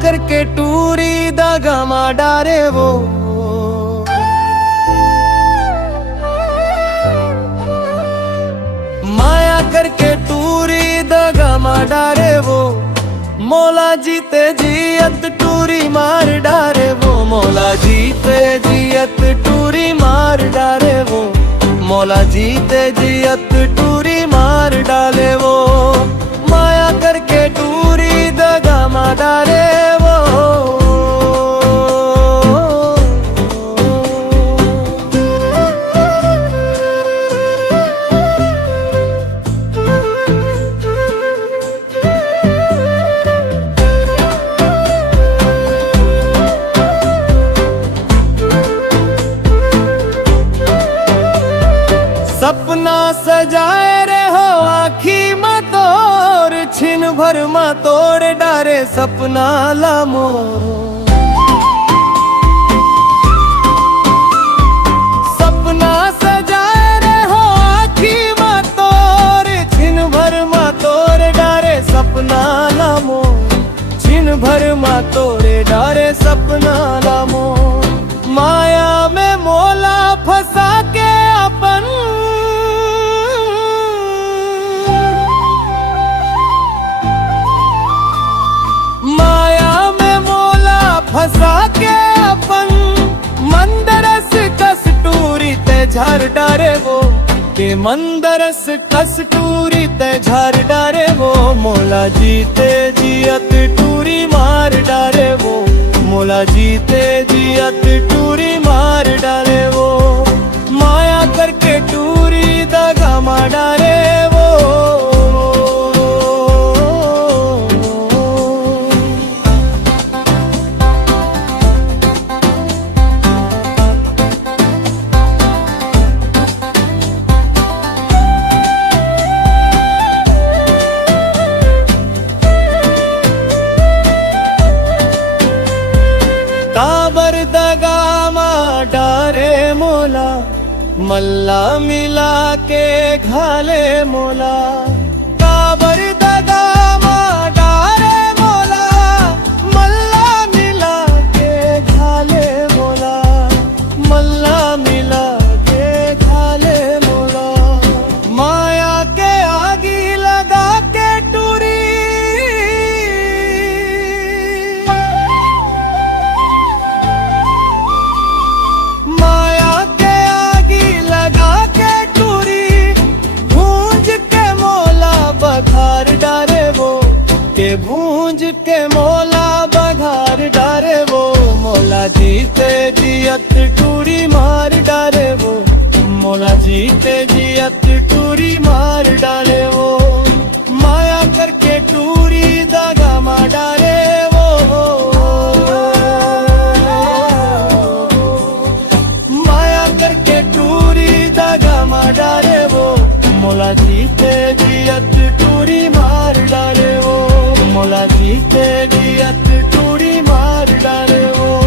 करके टूरी दगा मा डारे वो। माया करके टूरी दगा मा डारे वो। मौला जीते जियत टूरी मार डारे वो। मौला जीते जियत टूरी मार डारे वो। मौला जीते जियत टूरी मार डाले वो। माया करके टूरी दगा मा डारे वो। सपना सजाए रे हो आखी में तोर। छिन भर में तोड़ डारे सपना लामो। सपना सजाए रे हो आखी में तोर। छिन भर में तोड़ डारे सपना लामो। छिन भर में तोड़े डारे सपना लामो। माया में मौला फंसा के अपन। माया में मौला फंसा के अपन। मंदरस कस टूरी ते झार डारे वो। के मंदरस कस टूरी ते झार डारे वो। मौला जीते जियत टूरी मार डारे वो। मौला जीते जियत टूरी मार डाले वो। माया करके टूरी दगा मा डारे वो। काबर दगा मा डारे मौला। मल्ला मिला के घाले मौला। काबर दगा मा डारे मौला। मल्ला मिला के घाले मौला। मल्ला मिला के घाले मौला। माया के आगी लगा के टूरी। माया के आगी लगा के टूरी। भूंज के मौला बघार डारे वो। के भूंज के मौला बघार डारे वो। मौला जीते जियत टूरी मार डारे वो। मौला जीते जियत टूरी मार डाले वो। माया करके टूरी दगा मा डारे वो। माया करके टूरी दगा मा डारे वो। मौला जीते जियत टूरी मार डाले वो। मौला जीते जियत टूरी मार डाले वो।